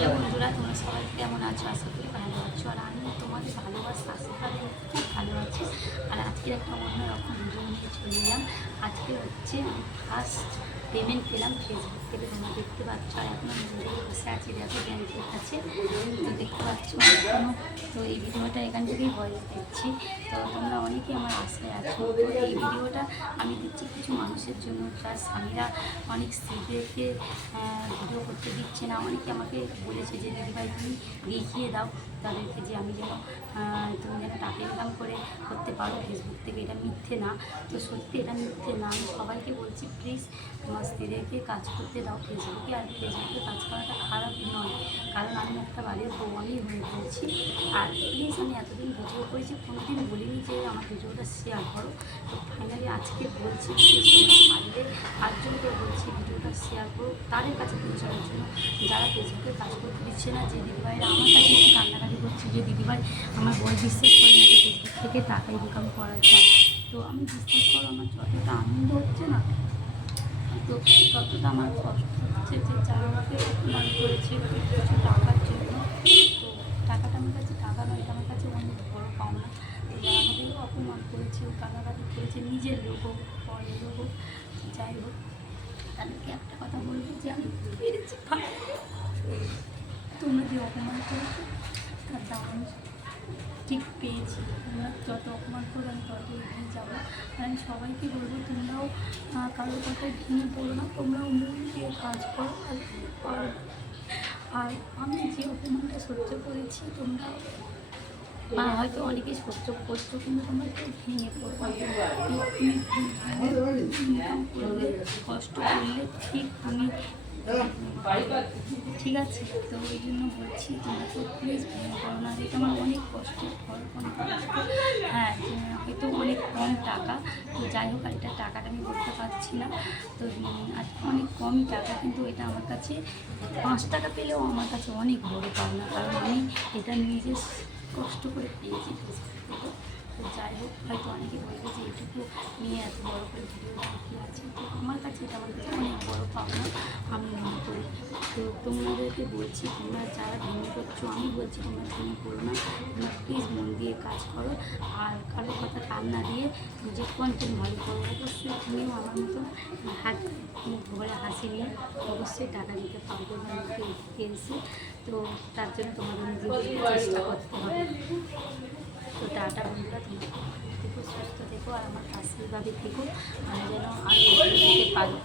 Hello বন্ধুরা, তোমরা সবাই কেমন আছো? আশা করি ভালো আছো। আর আমি তোমাদের ভালোবাসা আশীর্বাদে খুব ভালো আছি। আর আজকে একটা অন্যরকম ভিডিও নিয়ে চলে এলাম। আজকে হচ্ছে আমি ফার্স্ট পেমেন্ট পেলাম ফেসবুক থেকে। তোমরা দেখতে পাচ্ছ, আর এখনও মন্দিরে বসে আছি, দেখো ব্যাংকের কাছে। তো দেখতে পাচ্ছ এখনও। তো এই ভিডিওটা এখান থেকেই ভয়েস দিচ্ছি। তো তোমরা অনেকেই আমার আশায় আছো। তো এই ভিডিওটা আমি দিচ্ছি কিছু মানুষের জন্য, যার স্বামীরা অনেক স্ত্রীদেরকে ভিডিও করতে দিচ্ছে না। অনেকে আমাকে বলেছে যে দিদিভাই তুমি দেখিয়ে দাও তাদেরকে, যে আমি যেন তুমি যেন টাকা ইনকাম করে করতে পারো ফেসবুক থেকে। এটা মিথ্যে না। তো সত্যি এটা মিথ্যে না। আমি সবাইকে বলছি, প্লিজ তোমার স্ত্রীদেরকে কাজ করতে দাও ফেসবুকে। আর ফেসবুকে কাজ করাটা খারাপ নয়, কারণ আমি একটা বাড়ির বউ, আমি হয়ে বলছি। আর প্লিজ, আমি এতদিন ভিডিও করেছি, কোনোদিন বলিনি যে আমার ভিডিওটা শেয়ার করো। তো ফাইনালি আজকে বলছি, প্লিজ তোমরা পারলে 5জনকে বলছি ভিডিওটা শেয়ার করো তাদের কাছে পৌঁছানোর জন্য, যারা ফেসবুকে কাজ করতে দিচ্ছে না। যে দিদিভাইরা আমার কাছে একটু কান্নাকাটি করছে যে দিদিভাই আমার বই বিশ্বাস করে না যে ফেসবুক থেকে টাকা ইনকাম করা যায়। তো আমি বিশ্বাস করো, আমার যতটা আনন্দ হচ্ছে না, তো ততটা আমার কষ্ট হচ্ছে যে যারা আমাকে অপমান করেছে কিছু টাকার জন্য। তো টাকাটা আমার কাছে টাকা নয়, এটা আমার কাছে অনেক বড় পাওনা। তো যারা আমাকে অপমান করেছে, কান্নাকাটি করেছে, নিজের লোক হোক পরের লোক হোক, যাই হোক, তাদেরকে একটা কথা বলবো যে আমি পেরেছি। তোমরা যে অপমান করেছো তার দাম আমি ঠিক পেয়েছি। তোমরা যত অপমান করবে আমি তত এগিয়ে যাবো। আর আমি সবাইকে বলবো, তোমরাও কারোর কথায় ভেঙে পড়ো না, তোমরাও মন দিয়ে কাজ করো। আর আমি যে অপমানটা সহ্য করেছি, তোমরা হয়তো অনেকেই সহ্য করছো, কিন্তু তোমরা কেউ ভেঙে পড়ো। ইনকাম করলে, কষ্ট করলে ঠিক তুমি ঠিক আছে। তো ওই জন্য বলছি, তোমরা তো প্লিজ ভেঙে পড়ো না। এটা আমার অনেক কষ্টের ফল, অনেক কষ্ট। হ্যাঁ, হয়তো অনেক কম টাকা। তো যাই হোক, আর এটা টাকাটা আমি বলতে পারছি না। তো অনেক কমই টাকা, কিন্তু এটা আমার কাছে 5 টাকা পেলেও আমার কাছে অনেক বড় পাওনা, কারণ আমি এটা নিজে কষ্ট করে পেয়েছি ফেসবুক থেকে। তো যাই হোক, হয়তো অনেকে বলবে যে এটুকু নিয়ে এত বড় করে ভিডিও কী আছে। তো আমার কাছে এটা আমার কাছে অনেক বড় পাওনা আমি মনে করি। তো তোমাদেরকে বলছি, তোমরা যারা ভেঙে করছো, আমি বলছি তোমরা ভেঙে করো না। তোমরা প্লিজ মন দিয়ে কাজ করো, আর কারোর কথা কান না দিয়ে নিজের কন্টেন্ট ভালো করো। অবশ্যই তুমিও আমার মতো হাত মুখ ভরে হাসি নিয়ে অবশ্যই টাকা দিতে পারবে আমাকে এসে। তো তার জন্য তোমাদের নিজেকে চেষ্টা করতে হবে। তো টাটা বন্ধুরা, তোমরা থেকো, সুস্থ থেকো, আর আমার আশীর্বাদে থেকো, আমি যেন আরও দিতে পারি।